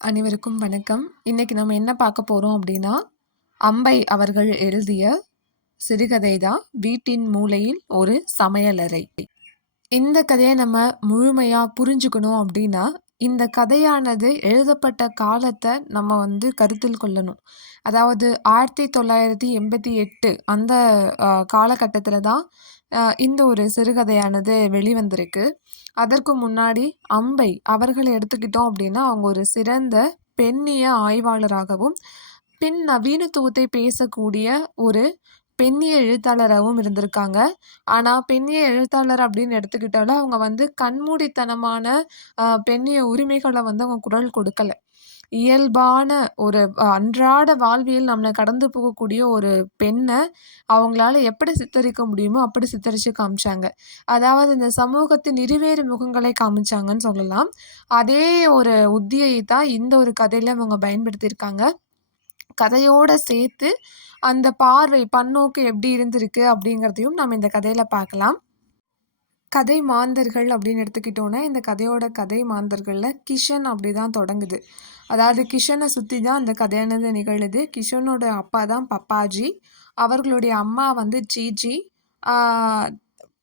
அனைவருக்கும் வணக்கம். இன்றைக்கி நம்ம என்ன பார்க்க போகிறோம் அப்படின்னா, அம்பை அவர்கள் எழுதிய சிறுகதை தான் "வீட்டின் மூலையில் ஒரு சமையலறை". இந்த கதையை நம்ம முழுமையாக புரிஞ்சுக்கணும் அப்படின்னா, இந்த கதையானது எழுதப்பட்ட காலத்தை நம்ம வந்து கருத்தில் கொள்ளணும். அதாவது 1988 அந்த காலகட்டத்தில் தான் இந்த ஒரு சிறுகதையானது வெளிவந்திருக்கு. அதற்கு முன்னாடி அம்பை அவர்களை எடுத்துக்கிட்டோம் அப்படின்னா, அவங்க ஒரு சிறந்த பெண்ணிய ஆய்வாளராகவும், பின் நவீனத்துவத்தை பேசக்கூடிய ஒரு பெண்ணிய எழுத்தாளராகவும் இருந்திருக்காங்க. ஆனால் பெண்ணிய எழுத்தாளர் அப்படின்னு எடுத்துக்கிட்டாலும், அவங்க வந்து கண்மூடித்தனமான பெண்ணிய உரிமைகளை வந்து அவங்க குரல் கொடுக்கல. இயல்பான ஒரு அன்றாட வாழ்வியல் நம்மளை கடந்து போகக்கூடிய ஒரு பெண்ணை அவங்களால எப்படி சித்தரிக்க முடியுமோ அப்படி சித்தரித்து காமிச்சாங்க. அதாவது இந்த சமூகத்தின் இருவேறு முகங்களை காமிச்சாங்கன்னு சொல்லலாம். அதே ஒரு உத்தியை தான் இந்த ஒரு கதையில் அவங்க பயன்படுத்தியிருக்காங்க. கதையோடு சேர்த்து அந்த பார்வை, பன்னோக்கு எப்படி இருந்திருக்கு அப்படிங்கிறதையும் நம்ம இந்த கதையில் பார்க்கலாம். கதை மாந்தர்கள் அப்படின்னு எடுத்துக்கிட்டோன்னா இந்த கதையோட கதை மாந்தர்களில் கிஷன் அப்படிதான் தொடங்குது. அதாவது கிஷனை சுற்றி தான் அந்த கதையானது நிகழுது. கிஷனோட அப்பா தான் பப்பாஜி. அவர்களுடைய அம்மா வந்து ஜிஜி.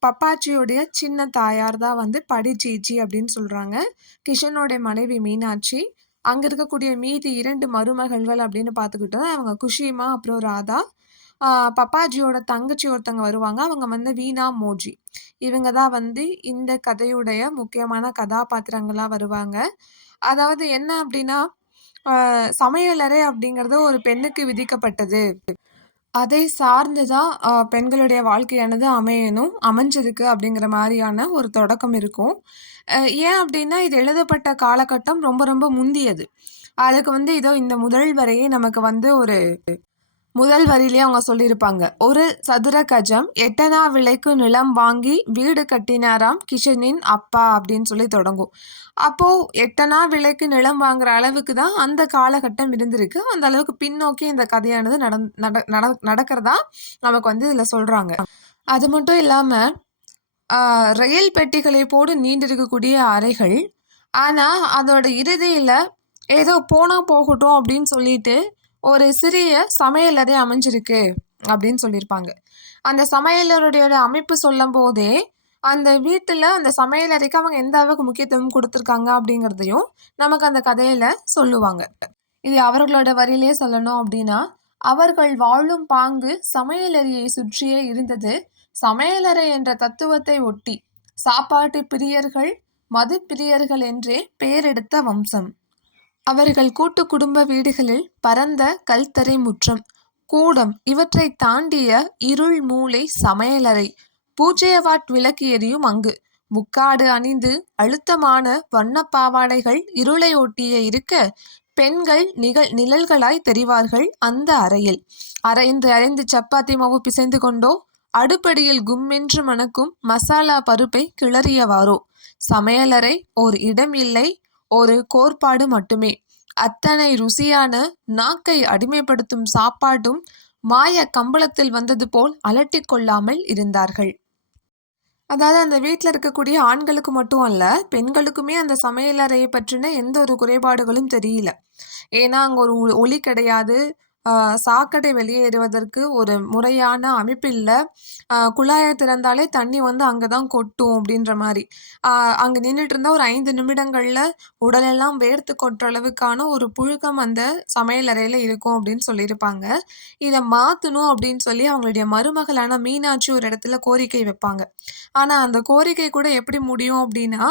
பப்பாஜியோடைய சின்ன தாயார் தான் வந்து படி ஜிஜி அப்படின்னு சொல்கிறாங்க கிஷனோடைய மனைவி மீனாட்சி. அங்கே இருக்கக்கூடிய மீதி இரண்டு மருமகள்கள் அப்படின்னு பார்த்துக்கிட்டோம்னா, அவங்க குஷிமா, அப்புறம் ராதா. பப்பாஜியோட தங்கச்சி ஒருத்தங்க வருவாங்க. அவங்க வந்து வீணா மோஜி. இவங்க தான் வந்து இந்த கதையுடைய முக்கியமான கதாபாத்திரங்களாக வருவாங்க. அதாவது என்ன அப்படின்னா, சமையலறை அப்படிங்கிறது ஒரு பெண்ணுக்கு விதிக்கப்பட்டது. அதை சார்ந்து தான் பெண்களுடைய வாழ்க்கையானது அமையணும். அமைஞ்சிருக்கு அப்படிங்கிற மாதிரியான ஒரு தொடக்கம் இருக்கும். ஏன் அப்படின்னா, இது எழுதப்பட்ட காலகட்டம் ரொம்ப ரொம்ப முந்தியது. அதுக்கு வந்து இதோ இந்த முதல் வரையே நமக்கு வந்து ஒரு முதல் வரியிலே அவங்க சொல்லியிருப்பாங்க. "ஒரு சதுர கஜம் எட்டனா விலைக்கு நிலம் வாங்கி வீடு கட்டினாராம் கிஷனின் அப்பா" அப்படின்னு சொல்லி தொடங்கும். அப்போ எட்டனா விலைக்கு நிலம் வாங்குற அளவுக்கு தான் அந்த காலகட்டம் இருந்திருக்கு. அந்த அளவுக்கு பின்னோக்கி இந்த கதையானது நடந் நட நடக்கிறதா நமக்கு வந்து இதில் சொல்றாங்க. அது மட்டும் இல்லாம, ரயில் பெட்டிகளை போடு நீண்டிருக்கக்கூடிய அறைகள். ஆனா, அதோட இறுதியில ஏதோ போனா போகட்டும் அப்படின்னு சொல்லிட்டு, ஒரு சிறிய சமையலறை அமைஞ்சிருக்கு அப்படின்னு சொல்லியிருப்பாங்க. அந்த சமையலறையோட அமைப்பு சொல்லும்போதே, அந்த வீட்டில் அந்த சமையலறைக்கு அவங்க எந்த அளவுக்கு முக்கியத்துவம் கொடுத்துருக்காங்க அப்படிங்கிறதையும் நமக்கு அந்த கதையில் சொல்லுவாங்க. இது அவர்களோட வரியிலேயே சொல்லணும் அப்படின்னா, "அவர்கள் வாழும் பாங்கு சமையலறையை சுற்றியே இருந்தது. சமையலறை என்ற தத்துவத்தை ஒட்டி. சாப்பாட்டு பிரியர்கள், மது பிரியர்கள் என்றே பெயரெடுத்த வம்சம். அவர்கள் கூட்டு குடும்ப வீடுகளில் பரந்த கல்தரை முற்றம், கூடம் இவற்றை தாண்டிய இருள் மூலை சமையலறை. பூஜ்யவாட் விளக்கு எரியும் அங்கு. முக்காடு அணிந்து அழுத்தமான வண்ணப் பாவாடைகள் இருளை ஒட்டிய இருக்க, பெண்கள் நிகழ் நிழல்களாய் தெரிவார்கள் அந்த அறையில். அரைந்து அரைந்து சப்பாத்தி மாவு பிசைந்து கொண்டோ, அடுப்படியில் கும்மென்று மணக்கும் மசாலா பருப்பை கிளறியவாறோ. சமையலறை ஓர் இடம் இல்லை, ஒரு கோட்பாடு மட்டுமே. அத்தனை ருசியான, நாக்கை அடிமைப்படுத்தும் சாப்பாடும் மாயக் கம்பளத்தில் வந்தது போல் அலட்டிக் கொள்ளாமல் இருந்தார்கள்." அதாவது அந்த வீட்டில் இருக்கக்கூடிய ஆண்களுக்கு மட்டும் அல்ல, பெண்களுக்குமே அந்த சமையலறையை பற்றின எந்த ஒரு குறைபாடுகளும் தெரியல. ஏன்னா, அங்கே ஒரு ஒ ஒளி கிடையாது. சாக்கடை வெளியேறுவதற்கு ஒரு முறையான அமைப்பு இல்லை குழாயை திறந்தாலே தண்ணி வந்து அங்கே தான் கொட்டும் அப்படின்ற மாதிரி அங்கே அங்க நின்னுட்டு இருந்தா ஒரு ஐந்து நிமிடங்கள்ல உடலெல்லாம் வேர்த்து கொட்டுற அளவுக்கான ஒரு புழுக்கம் அந்த சமையலறையில இருக்கும் அப்படின்னு சொல்லியிருப்பாங்க. இதை மாத்தணும் அப்படின்னு சொல்லி அவங்களுடைய மருமகளான மீனாட்சி ஒரு இடத்துல கோரிக்கை வைப்பாங்க. ஆனா, அந்த கோரிக்கை கூட எப்படி முடியும் அப்படின்னா,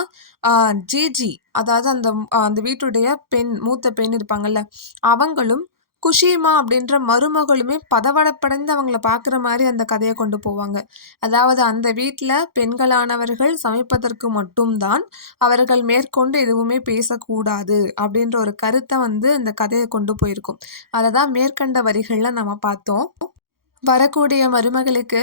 ஜிஜி அதாவது அந்த அந்த வீட்டுடைய பெண், மூத்த பெண் இருப்பாங்கல்ல, அவங்களும் குஷிமா அப்படின்ற மருமகளுமே பதவடப்படைந்து அவங்கள பார்க்குற மாதிரி அந்த கதையை கொண்டு போவாங்க. அதாவது அந்த வீட்டில் பெண்களானவர்கள் சமைப்பதற்கு மட்டும் தான். அவர்கள் மேற்கொண்டு எதுவுமே பேசக்கூடாது அப்படின்ற ஒரு கருத்தை வந்து அந்த கதையை கொண்டு போயிருக்கும். அதை தான் மேற்கண்ட வரிகளில் நம்ம பார்த்தோம். வரக்கூடிய மருமகளுக்கு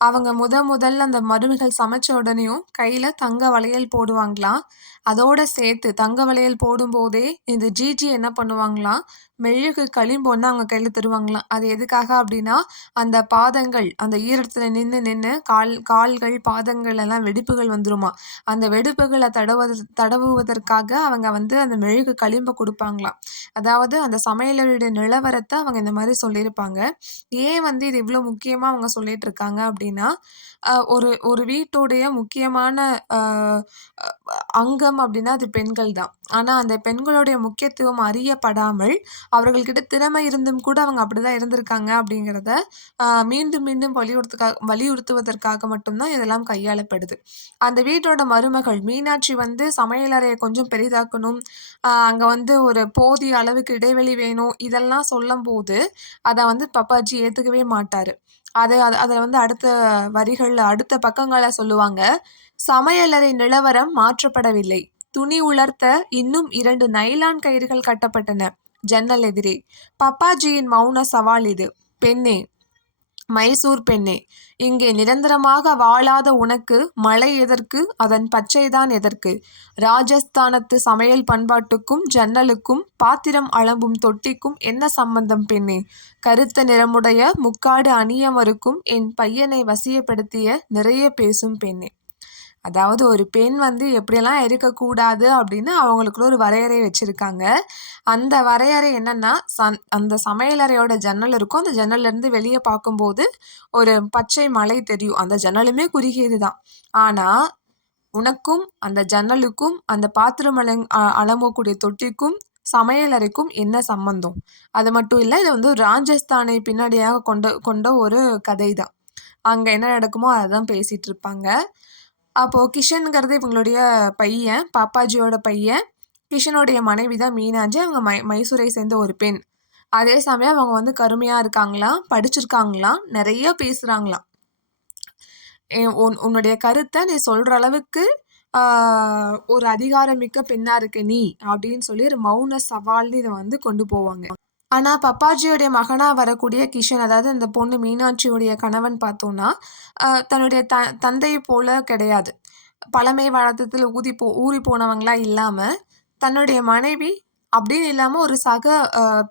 அவங்க முத முதல்ல அந்த மருமகள் சமைச்ச உடனேயும் கையில் தங்க வளையல் போடுவாங்களாம். அதோட சேர்த்து தங்க வளையல் போடும்போதே இந்த ஜிஜி என்ன பண்ணுவாங்களாம், மெழுகு களிம்பு ஒன்று அவங்க கையில் தருவாங்களாம் அது எதுக்காக அப்படின்னா அந்த பாதங்கள் அந்த ஈரத்தில் நின்று நின்று கால் கால்கள் பாதங்கள் எல்லாம் வெடிப்புகள் வந்துருமா அந்த வெடிப்புகளை தடவது தடவுவதற்காக அவங்க வந்து அந்த மெழுகு களிம்பை கொடுப்பாங்களாம் அதாவது அந்த சமையலருடைய நிலவரத்தை அவங்க இந்த மாதிரி சொல்லியிருப்பாங்க ஏன் வந்து இது இவ்வளோ முக்கியமாக அவங்க சொல்லிட்டு இருக்காங்க அப்படின்னா ஒரு ஒரு வீட்டுடைய முக்கியமான அங்கம் அப்படின்னா அது பெண்கள் தான் ஆனால் அந்த பெண்களுடைய முக்கியத்துவம் அறியப்படாமல் அவர்கள்கிட்ட திறமை இருந்தும் கூட அவங்க அப்படி தான் இருந்திருக்காங்க அப்படிங்கிறத மீண்டும் மீண்டும் வலியுறுத்துக்காக வலியுறுத்துவதற்காக மட்டும்தான் இதெல்லாம் கையாளப்படுது. அந்த வீட்டோட மருமகள் மீனாட்சி வந்து சமையலறையை கொஞ்சம் பெரிதாக்கணும். அங்கே வந்து ஒரு போதிய அளவுக்கு இடைவெளி வேணும். இதெல்லாம் சொல்லும் போது அதை வந்து பப்பாஜி ஏற்றுக்கவே மாட்டார். அதை அதில் வந்து அடுத்த வரிகளில் அடுத்த பக்கங்களை சொல்லுவாங்க. சமையலறை நிலவரம் மாற்றப்படவில்லை. துணி உலர்த்த இன்னும் இரண்டு நைலான் கயிறுகள் கட்டப்பட்டன. ஜன்னல் எதிரே. பப்பாஜியின் மௌன சவால் இது. பெண்ணே மைசூர் பெண்ணே இங்கே நிரந்தரமாக வாழாத உனக்கு மழை எதற்கு அதன் பச்சைதான் எதற்கு? ராஜஸ்தானத்து சமையல் பண்பாட்டுக்கும் ஜன்னலுக்கும் பாத்திரம் அளம்பும் தொட்டிக்கும் என்ன சம்பந்தம் பெண்ணே? கருத்த நிறமுடைய முக்காடு அணியமருக்கும் என் பையனை வசியப்படுத்திய நிறைய பேசும் பெண்ணே. அதாவது ஒரு பெண் வந்து எப்படியெல்லாம் இருக்கக்கூடாது அப்படின்னு அவங்களுக்குள்ள ஒரு வரையறை வச்சுருக்காங்க. அந்த வரையறை என்னென்னா சன் அந்த சமையலறையோட ஜன்னல் இருக்கும். அந்த ஜன்னல்லேருந்து வெளியே பார்க்கும்போது ஒரு பச்சை மலை தெரியும். அந்த ஜன்னலுமே குறுகியது தான். ஆனால் உனக்கும் அந்த ஜன்னலுக்கும் அந்த பாத்திரம் அலங் அலங்கக்கூடிய தொட்டிக்கும் சமையலறைக்கும் என்ன சம்பந்தம்? அது மட்டும் இல்லை இது வந்து ராஜஸ்தானை பின்னாடியாக கொண்ட கொண்ட ஒரு கதை தான். அங்கே என்ன நடக்குமோ அதை தான் பேசிகிட்டு இருப்பாங்க. அப்போது கிஷனுங்கிறது இவங்களுடைய பையன் பாப்பாஜியோட பையன். கிஷனுடைய மனைவி தான் மீனாஞ்சி அவங்க மை மைசூரை சேர்ந்த ஒரு பெண். அதே சமயம் அவங்க வந்து கருமையாக இருக்காங்களாம் படிச்சிருக்காங்களாம் நிறைய பேசுகிறாங்களாம் உன் உன்னுடைய கருத்தை நீ சொல்கிற அளவுக்கு ஒரு அதிகாரமிக்க பெண்ணாக இருக்க நீ அப்படின்னு சொல்லி ஒரு மௌன சவால்னு இதை வந்து கொண்டு போவாங்க. ஆனால் பப்பாஜியோடைய மகனாக வரக்கூடிய கிஷன் அதாவது இந்த பொண்ணு மீனாட்சியுடைய கணவன் பார்த்தோன்னா தன்னுடைய த தந்தையை போல கிடையாது. பழமை வழக்கத்தில் ஊதி போ ஊறி போனவங்களா இல்லாமல் தன்னுடைய மனைவி அப்படின்னு இல்லாமல் ஒரு சக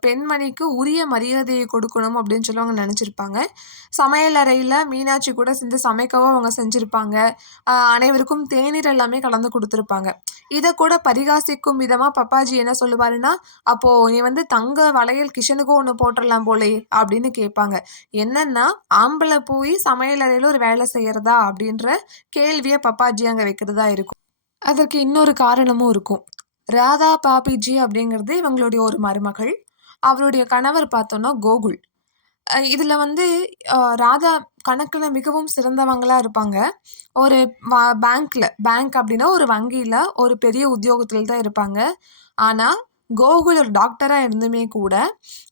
பெண்மணிக்கு உரிய மரியாதையை கொடுக்கணும் அப்படின்னு சொல்லி அவங்க நினச்சிருப்பாங்க. சமையலறையில் மீனாட்சி கூட சேர்ந்து சமைக்கவும் அவங்க செஞ்சுருப்பாங்க. அனைவருக்கும் தேநீர் எல்லாமே கலந்து கொடுத்துருப்பாங்க. இதை கூட பரிகாசிக்கும் விதமாக பப்பாஜி என்ன சொல்லுவாருன்னா அப்போது நீ வந்து தங்க வளையல் கிஷனுக்கும் ஒன்று போட்டுடலாம் போலே அப்படின்னு கேட்பாங்க. என்னன்னா ஆம்பளை போய் சமையலறையில் ஒரு வேலை செய்கிறதா அப்படின்ற கேள்வியை பப்பாஜி அங்கே வைக்கிறதா இருக்கும். அதற்கு இன்னொரு காரணமும் இருக்கும். ராதா பாபிஜி அப்படிங்கிறது இவங்களுடைய ஒரு மருமகள். அவருடைய கணவர் பார்த்தோன்னா கோகுல். இதில் வந்து ராதா கணக்கில் மிகவும் சிறந்தவங்களாக இருப்பாங்க. ஒரு பேங்க்கில் பேங்க் அப்படின்னா ஒரு வங்கியில் ஒரு பெரிய உத்தியோகத்தில் தான் இருப்பாங்க. ஆனால் கோகுல் ஒரு டாக்டராக இருந்துமே கூட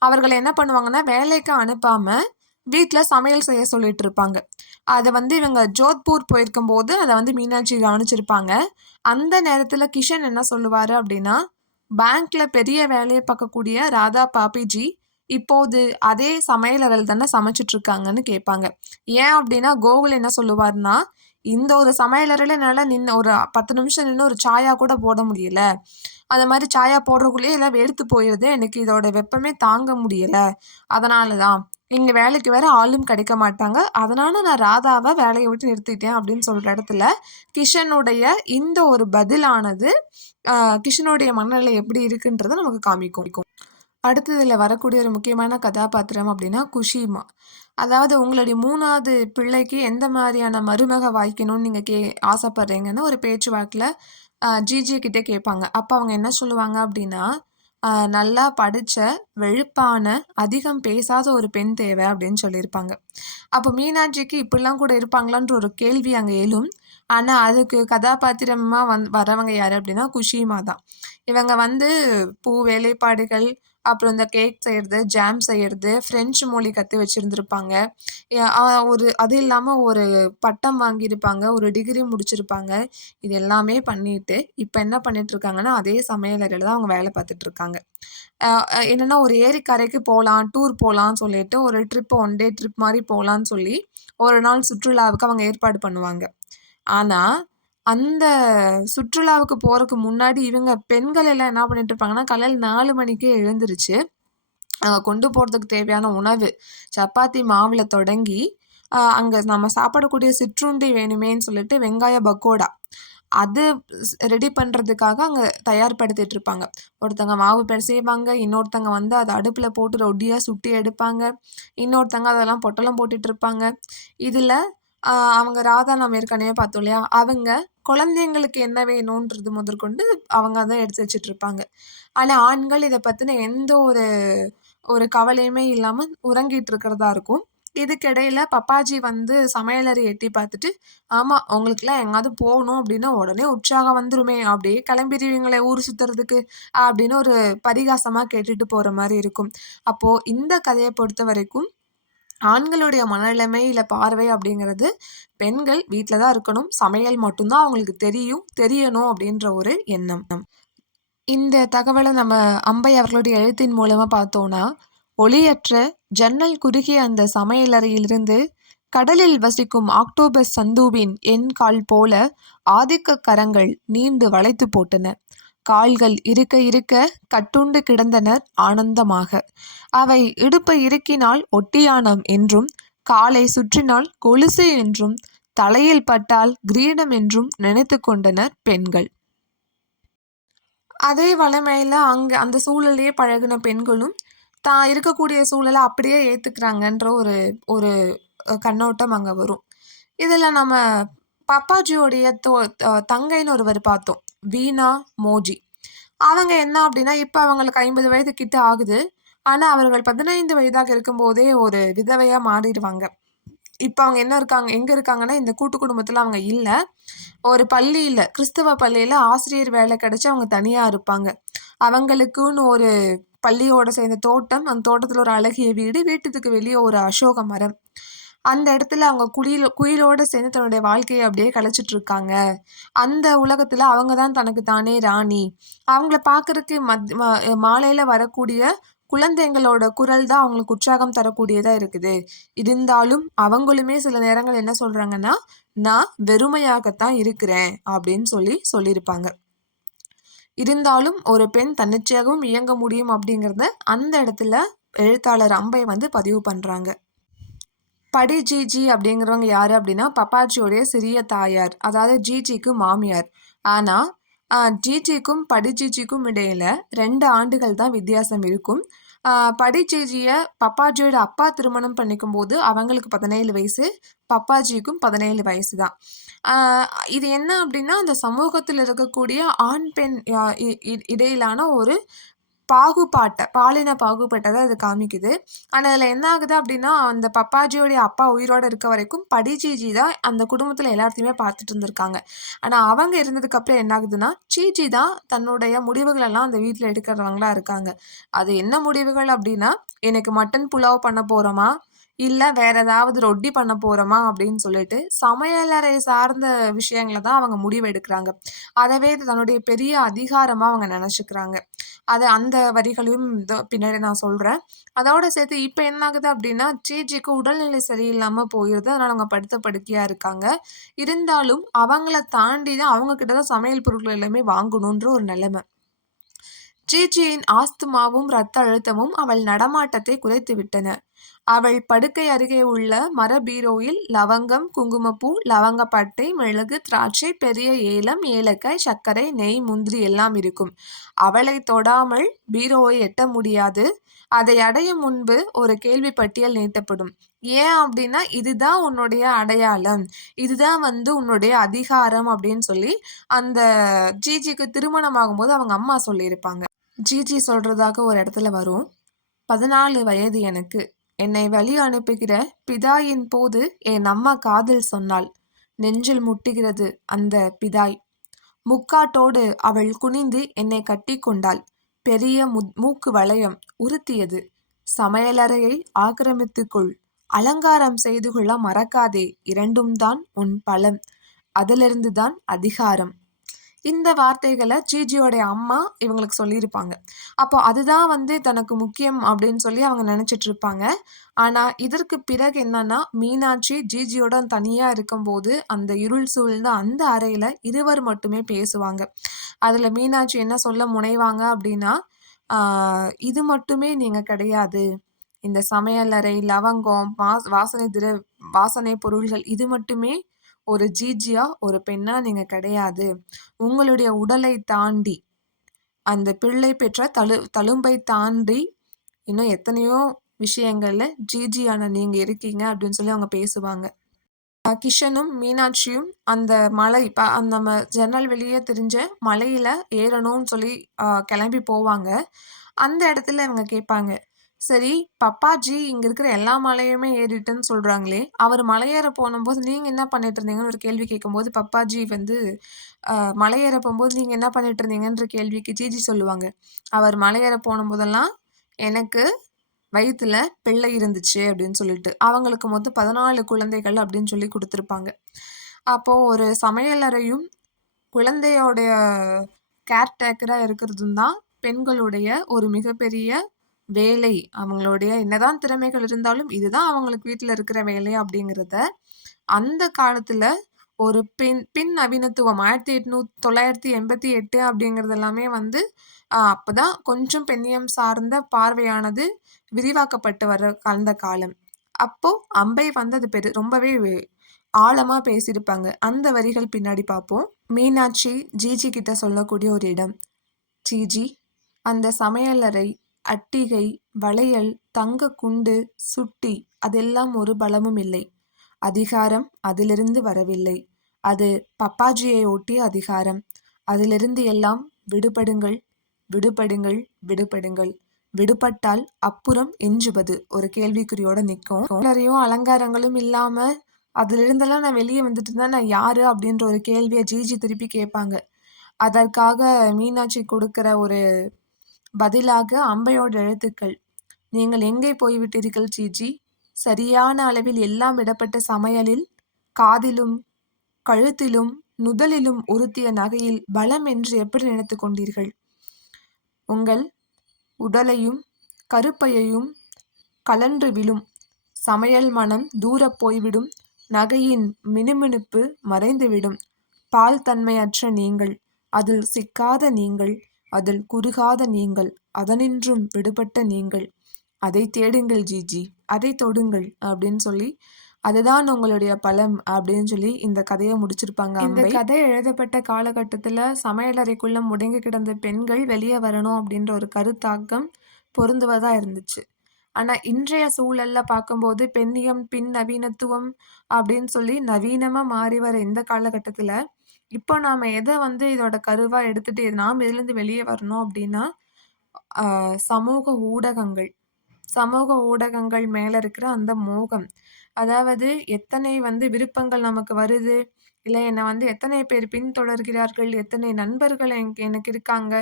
அவர்களை என்ன பண்ணுவாங்கன்னா வேலைக்கு அனுப்பாமல் வீட்டில் சமையல் செய்ய சொல்லிட்டு இருப்பாங்க அதை வந்து இவங்க ஜோத்பூர் போயிருக்கும் போது அதை வந்து மீனாட்சி கவனிச்சிருப்பாங்க. அந்த நேரத்தில் கிஷன் என்ன சொல்லுவார் அப்படின்னா பேங்க்ல பெரிய வேலையை பார்க்கக்கூடிய ராதா பாப்பிஜி இப்போது அதே சமையலறையில் தானே சமைச்சிட்டு இருக்காங்கன்னு கேட்பாங்க. ஏன் அப்படின்னா கோகுல் என்ன சொல்லுவார்னா இந்த ஒரு சமையலறையில் என்னால் நின்று ஒரு பத்து நிமிஷம் நின்று ஒரு சாயா கூட போட முடியல. அந்த மாதிரி சாயா போடுறக்குள்ளேயே எல்லாம் வெறுத்து போயிடுது எனக்கு இதோட வெப்பமே தாங்க முடியலை. அதனால தான் இங்கே வேலைக்கு வேறு ஆளும் கிடைக்க மாட்டாங்க. அதனால் நான் ராதாவை வேலையை விட்டு நிறுத்திட்டேன் அப்படின்னு சொல்கிற இடத்துல கிஷனுடைய இந்த ஒரு பதிலானது கிஷனுடைய மனநிலை எப்படி இருக்குன்றதை நமக்கு காமிக்கும். அடுத்தது இதில் வரக்கூடிய ஒரு முக்கியமான கதாபாத்திரம் அப்படின்னா குஷிமா. அதாவது உங்களுடைய மூணாவது பிள்ளைக்கு எந்த மாதிரியான மருமக வாய்க்கணும்னு நீங்கள் கே ஆசைப்பட்றீங்கன்னு ஒரு பேச்சுவாக்கில் ஜிஜி கிட்டே கேட்பாங்க. அப்போ அவங்க என்ன சொல்லுவாங்க அப்படின்னா நல்லா படித்த வெளுப்பான அதிகம் பேசாத ஒரு பெண் தேவை அப்படின்னு சொல்லியிருப்பாங்க. அப்போ மீனாட்சிக்கு இப்படிலாம் கூட இருப்பாங்களான்ற ஒரு கேள்வி அங்கே எழும். ஆனால் அதுக்கு கதாபாத்திரமாக வந் வரவங்க யார் அப்படின்னா குஷிமா தான். இவங்க வந்து பூ வேலைப்பாடுகள் அப்புறம் இந்த கேக் செய்கிறது ஜாம் செய்கிறது ஃப்ரெஞ்சு மொழி கற்று வச்சுருந்துருப்பாங்க. ஒரு அது இல்லாமல் ஒரு பட்டம் வாங்கியிருப்பாங்க ஒரு டிகிரி முடிச்சிருப்பாங்க. இது எல்லாமே பண்ணிட்டு இப்போ என்ன பண்ணிகிட்ருக்காங்கன்னா அதே சமையலறையில் தான் அவங்க வேலை பார்த்துட்ருக்காங்க என்னென்னா ஒரு ஏரிக்கரைக்கு போகலாம் டூர் போகலான்னு சொல்லிட்டு ஒரு ட்ரிப் ஒன் டே ட்ரிப் மாதிரி போகலான்னு சொல்லி ஒரு நாள் சுற்றுலாவுக்கு அவங்க ஏற்பாடு பண்ணுவாங்க. ஆனால் அந்த சுற்றுலாவுக்கு போகிறதுக்கு முன்னாடி இவங்க பெண்கள் எல்லாம் என்ன பண்ணிட்டு இருப்பாங்கன்னா காலையில் நாலு மணிக்கே எழுந்திருச்சு. அங்கே கொண்டு போகிறதுக்கு தேவையான உணவு சப்பாத்தி மாவில் தொடங்கி அங்கே நம்ம சாப்பிடக்கூடிய சிற்றுண்டி வேணுமேன்னு சொல்லிட்டு வெங்காய பக்கோடா அது ரெடி பண்ணுறதுக்காக அங்கே தயார்படுத்திட்டு இருப்பாங்க. ஒருத்தங்க மாவு பிசைவாங்க இன்னொருத்தங்க வந்து அதை அடுப்பில் போட்டு ரொட்டியாக சுட்டி எடுப்பாங்க இன்னொருத்தங்க அதெல்லாம் பொட்டலம் போட்டுட்டு இருப்பாங்க. இதில் அவங்க ராதா நம்ம ஏற்கனவே பார்த்தோம் இல்லையா அவங்க குழந்தைங்களுக்கு என்ன வேணுன்றது முதற்கொண்டு அவங்க தான் எடுத்து வச்சுட்டு இருப்பாங்க ஆனால் ஆண்கள் இதை பற்றின எந்த ஒரு ஒரு கவலையுமே இல்லாமல் உறங்கிட்டு இருக்கிறதா இருக்கும். இதுக்கிடையில் பப்பாஜி வந்து சமையலறை எட்டி பார்த்துட்டு ஆமாம் உங்களுக்குலாம் எங்காவது போகணும் அப்படின்னா உடனே உற்சாகம் வந்துருமே அப்படியே கிளம்பிடுவீங்களே ஊர் சுற்றுறதுக்கு அப்படின்னு ஒரு பரிகாசமாக கேட்டுட்டு போகிற மாதிரி இருக்கும். அப்போது இந்த கதையை பொறுத்த வரைக்கும் ஆண்களுடைய மனநிலைமை இல்லை பார்வை அப்படிங்கிறது பெண்கள் வீட்டில் தான் இருக்கணும். சமையல் மட்டும்தான் அவங்களுக்கு தெரியும் தெரியணும் அப்படின்ற ஒரு எண்ணம். இந்த தகவலை நம்ம அம்பை அவர்களுடைய எழுத்தின் மூலமாக பார்த்தோன்னா ஒளியற்ற ஜன்னல் குறுகிய அந்த சமையலறையிலிருந்து கடலில் வசிக்கும் ஆக்டோபஸ் சந்துவின் என் கால் போல ஆதிக்க கரங்கள் நீண்டு வளைத்து போட்டன. கால்கள் இருக்க இருக்க கட்டுண்டு கிடந்தனர் ஆனந்தமாக. அவை இடுப்பை இறுக்கினால் ஒட்டியானம் என்றும் காலை சுற்றினால் கொலுசு என்றும் தலையில் பட்டால் கிரீடம் என்றும் நினைத்து கொண்டனர் பெண்கள். அதே வளமையில் அங்கே அந்த சூழலையே பழகின பெண்களும் தான் இருக்கக்கூடிய சூழலை அப்படியே ஏற்றுக்கிறாங்கன்ற ஒரு ஒரு கண்ணோட்டம் அங்கே வரும். இதில் நம்ம பப்பாஜியோடைய தோ தங்கைன்னு ஒருவர் பார்த்தோம். வீணா மோஜி. அவங்க என்ன அப்படின்னா இப்போ அவங்களுக்கு ஐம்பது வயது கிட்ட ஆகுது. ஆனால் அவர்கள் பதினைந்து வயதாக இருக்கும்போதே ஒரு விதவையாக மாறிடுவாங்க. இப்போ அவங்க என்ன இருக்காங்க எங்கே இருக்காங்கன்னா இந்த கூட்டு குடும்பத்தில் அவங்க இல்லை. ஒரு பள்ளியில் கிறிஸ்தவ பள்ளியில் ஆசிரியர் வேலை கிடச்சி அவங்க தனியாக இருப்பாங்க. அவங்களுக்குன்னு ஒரு பள்ளியோட சேர்ந்த தோட்டம் அந்த தோட்டத்தில் ஒரு அழகிய வீடு வீட்டுக்கு வெளியே ஒரு அசோக மரம். அந்த இடத்துல அவங்க குயில் குயிலோடு சேர்ந்து தன்னுடைய வாழ்க்கையை அப்படியே கழிச்சிட்டு இருக்காங்க அந்த உலகத்தில் அவங்க தான் தனக்கு தானே ராணி. அவங்கள பார்க்குறக்கு மத் மாலையில் வரக்கூடிய குழந்தைங்களோட குரல் தான் அவங்களுக்கு உற்சாகம் தரக்கூடியதாக இருக்குது. இருந்தாலும் அவங்களுமே சில நேரங்கள் என்ன சொல்கிறாங்கன்னா நான் வெறுமையாகத்தான் இருக்கிறேன் அப்படின்னு சொல்லி சொல்லியிருப்பாங்க. இருந்தாலும் ஒரு பெண் தன்னிச்சையாகவும் இயங்க முடியும் அப்படிங்கிறத அந்த இடத்துல எழுத்தாளர் அம்பை வந்து பதிவு பண்ணுறாங்க படி ஜிஜி அப்படிங்கிறவங்க யார் அப்படின்னா பப்பாச்சியோடைய சிறிய தாயார் அதாவது ஜிஜிக்கு மாமியார். ஆனால் ஜிஜிக்கும் படி ஜிஜிக்கும் இடையில ரெண்டு ஆண்டுகள் தான் வித்தியாசம் இருக்கும். படிச்சேஜியை பப்பாஜியோட அப்பா திருமணம் பண்ணிக்கும் போது அவங்களுக்கு பதினேழு வயசு பப்பாஜிக்கும் பதினேழு வயசு தான். இது என்ன அப்படின்னா அந்த சமூகத்தில் இருக்கக்கூடிய ஆண் பெண் இடையிலான ஒரு பாகுபாட்டை பாலின பாகுபாட்டை தான் இது காமிக்குது. ஆனால் அதில் என்ன ஆகுது அப்படின்னா அந்த பப்பாஜியோடைய அப்பா உயிரோடு இருக்க வரைக்கும் படிஜிஜி தான் அந்த குடும்பத்தில் எல்லாத்தையுமே பார்த்துட்டு இருந்திருக்காங்க. ஆனால் அவங்க இருந்ததுக்கப்புறம் என்ன ஆகுதுன்னா சீஜி தான் தன்னுடைய முடிவுகளெல்லாம் அந்த வீட்டில் எடுக்கிறவங்களா இருக்காங்க. அது என்ன முடிவுகள் அப்படின்னா எனக்கு மட்டன் புலாவ் பண்ண போகிறோமா இல்லை வேற ஏதாவது ரொட்டி பண்ண போகிறோமா அப்படின்னு சொல்லிட்டு சமையலறை சார்ந்த விஷயங்களை தான் அவங்க முடிவு எடுக்கிறாங்க. அதவே தன்னுடைய பெரிய அதிகாரமாக அவங்க நினச்சிக்கிறாங்க. அது அந்த வரிகளையும் பின்னாடி நான் சொல்கிறேன் அதோட சேர்த்து இப்போ என்ன ஆகுது அப்படின்னா ஜிஜிக்கு உடல்நிலை சரியில்லாமல் போயிடுது அதனால் அவங்க படுத்த படுக்கையாக இருக்காங்க. இருந்தாலும் அவங்கள தாண்டி தான் அவங்கக்கிட்ட தான் சமையல் பொருட்கள் எல்லாமே வாங்கணுன்ற ஒரு நிலைமை. ஜிஜியின் ஆஸ்துமாவும் இரத்த அழுத்தமும் அவள் நடமாட்டத்தை குறைத்து விட்டன அவள் படுக்கை அருகே உள்ள மர பீரோயில் லவங்கம் குங்குமப்பூ லவங்கப்பட்டை மிளகு திராட்சை பெரிய ஏலம் ஏலக்காய் சர்க்கரை நெய் முந்திரி எல்லாம் இருக்கும். அவளை தொடாமல் பீரோவை எட்ட முடியாது. அதை அடையும் முன்பு ஒரு கேள்வி பட்டியல் நீட்டப்படும். ஏன் அப்படின்னா இதுதான் உன்னுடைய அடையாளம். இதுதான் வந்து உன்னுடைய அதிகாரம் அப்படின்னு சொல்லி அந்த ஜிஜிக்கு திருமணம் ஆகும்போது அவங்க அம்மா சொல்லியிருப்பாங்க. ஜிஜி சொல்றதாக ஒரு இடத்துல வரும். பதினாலு வயது எனக்கு. என்னை வழி அனுப்புகிற பிதாயின் போது என் அம்மா காதல் சொன்னாள். நெஞ்சில் முட்டுகிறது அந்த பிதாய். முக்காட்டோடு அவள் குனிந்து என்னை கட்டி கொண்டாள். பெரிய மு மூக்கு வளையம் உறுத்தியது. சமையலறையை ஆக்கிரமித்துக்கொள் அலங்காரம் செய்து கொள்ள மறக்காதே. இரண்டும் தான் உன் பலம். அதிலிருந்து தான் அதிகாரம். இந்த வார்த்தைகளை ஜிஜியோடைய அம்மா இவங்களுக்கு சொல்லியிருப்பாங்க. அப்போ அதுதான் வந்து தனக்கு முக்கியம் அப்படின்னு சொல்லி அவங்க நினச்சிட்டு இருப்பாங்க ஆனால் இதற்கு பிறகு என்னன்னா மீனாட்சி ஜிஜியோட தனியாக இருக்கும்போது அந்த இருள் சூழ்ந்த அந்த அறையில் இருவர் மட்டுமே பேசுவாங்க. அதில் மீனாட்சி என்ன சொல்ல முனைவாங்க அப்படின்னா இது மட்டுமே நீங்கள் கிடையாது. இந்த சமையலறை, லவங்கம், வாசனை திர வாசனை பொருள்கள் இது மட்டுமே ஒரு ஜிஜியா, ஒரு பெண்ணா நீங்க கிடையாது. உங்களுடைய உடலை தாண்டி, அந்த பிள்ளை பெற்ற தழு தழும்பை தாண்டி இன்னும் எத்தனையோ விஷயங்கள்ல ஜிஜியான நீங்க இருக்கீங்க அப்படின்னு சொல்லி அவங்க பேசுவாங்க. கிஷனும், மீனாட்சியும் அந்த மலை இப்போ அந்த நம்ம ஜன்னல் வெளியே தெரிஞ்ச மலையில ஏறணும்னு சொல்லி கிளம்பி போவாங்க. அந்த இடத்துல இவங்க கேட்பாங்க. சரி, பப்பாஜி இங்க இருக்கிற எல்லா மலையுமே ஏறிட்டுன்னு சொல்றாங்களே! அவர் மலையேற போனம்போது நீங்க என்ன பண்ணிட்டு இருந்தீங்கன்னு ஒரு கேள்வி கேட்கும்போது, பப்பாஜி வந்து மலையேற போகும்போது நீங்க என்ன பண்ணிட்டு இருந்தீங்கன்ற கேள்விக்கு ஜிஜி சொல்லுவாங்க. அவர் மலையேற போனம்போதெல்லாம் எனக்கு வயிற்றுல பிள்ளை இருந்துச்சு அப்படின்னு சொல்லிட்டு. அவங்களுக்கு மொத்தம் 14 குழந்தைகள் அப்படின்னு சொல்லி கொடுத்துருப்பாங்க அப்போ ஒரு சமையலறையும், குழந்தையோடைய கேர்டேக்கராக இருக்கிறதும் தான் பெண்களுடைய ஒரு மிகப்பெரிய வேலை. அவங்களுடைய என்னதான் திறமைகள் இருந்தாலும், இதுதான் அவங்களுக்கு வீட்டில் இருக்கிற வேலை அப்படிங்கிறத, அந்த காலத்தில் ஒரு பின் பின் நவீனத்துவம் 1888 அப்படிங்கிறது எல்லாமே வந்து அப்போ தான் கொஞ்சம் பெண்ணியம் சார்ந்த பார்வையானது விரிவாக்கப்பட்டு வர கலந்த காலம். அப்போது அம்பை வந்து அது பெரு ரொம்பவே ஆழமாக பேசியிருப்பாங்க. அந்த வரிகள் பின்னாடி பார்ப்போம். மீனாட்சி ஜிஜி கிட்ட சொல்லக்கூடிய ஒரு இடம். ஜிஜி, அந்த சமையலறை, அட்டிகை, வளையல், தங்கக் குண்டு, சுட்டி அதெல்லாம் ஒரு பலமும் இல்லை. அதிகாரம் அதிலிருந்து வரவில்லை. அது பப்பாஜியை ஒட்டிய அதிகாரம். அதிலிருந்து எல்லாம் விடுபடுங்கள், விடுபடுங்கள், விடுபடுங்கள். விடுபட்டால் அப்புறம் எஞ்சுவது ஒரு கேள்விக்குறியோட நிற்கும் நிறையும் அலங்காரங்களும் இல்லாம அதிலிருந்தெல்லாம் நான் வெளியே வந்துட்டு இருந்தா நான் யாரு? அப்படின்ற ஒரு கேள்வியை ஜிஜி திருப்பி கேட்பாங்க. அதற்காக மீனாட்சி கொடுக்கிற ஒரு பதிலாக அம்பையோட எழுத்துக்கள். நீங்கள் எங்கே போய்விட்டீர்கள் ஜிஜி? சரியான அளவில் எல்லாம் இடப்பட்ட சமையலில், காதிலும், கழுத்திலும், நுதலிலும் உறுத்திய நகையில் பலம் என்று எப்படி நினைத்து கொண்டீர்கள்? உங்கள் உடலையும் கருப்பையையும் கழன்று விழும். சமையல் மனம் தூரப் போய்விடும். நகையின் மினுமினுப்பு மறைந்துவிடும். பால் தன்மையற்ற நீங்கள். அதில் சிக்காத நீங்கள். அதில் குறுகாத நீங்கள். அதனின்றும் விடுபட்ட நீங்கள். அதைத் தேடுங்கள் ஜிஜி. அதைத் தொடுங்கள் அப்படின்னு சொல்லி, அதுதான் உங்களுடைய பலம் அப்படின்னு சொல்லி இந்த கதைய முடிச்சிருப்பாங்க இந்த. கதை எழுதப்பட்ட காலகட்டத்துல சமையலறைக்குள்ள முடங்கி கிடந்த பெண்கள் வெளிய வரணும் அப்படின்ற ஒரு கருத்தாக்கம் பொருந்துவதா இருந்துச்சு. ஆனா இன்றைய சூழல்ல பார்க்கும்போது பெண்ணியம், பின் நவீனத்துவம் அப்படின்னு சொல்லி நவீனமா மாறி வர இந்த காலகட்டத்துல, இப்போ நாம் எதை வந்து இதோட கருவாக எடுத்துகிட்டு நாம் இதுலேருந்து வெளியே வரணும் அப்படின்னா, சமூக ஊடகங்கள். சமூக ஊடகங்கள் மேலே இருக்கிற அந்த மோகம். அதாவது எத்தனை வந்து விருப்பங்கள் நமக்கு வருது, இல்லை என்னை வந்து எத்தனை பேர் பின்தொடர்கிறார்கள், எத்தனை நண்பர்கள் என் எனக்கு இருக்காங்க,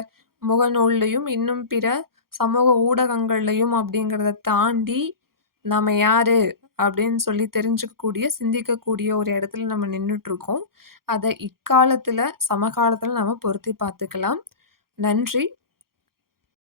முகநூல்லையும், இன்னும் பிற சமூக ஊடகங்கள்லையும் அப்படிங்கிறத தாண்டி, நம்ம யார் அப்படின்னு சொல்லி தெரிஞ்சுக்கக்கூடிய, சிந்திக்கக்கூடிய ஒரு இடத்துல நம்ம நின்றுட்டுருக்கோம் அதை இக்காலத்தில் சமகாலத்தில் நம்ம பொருத்தி பார்த்துக்கலாம். நன்றி.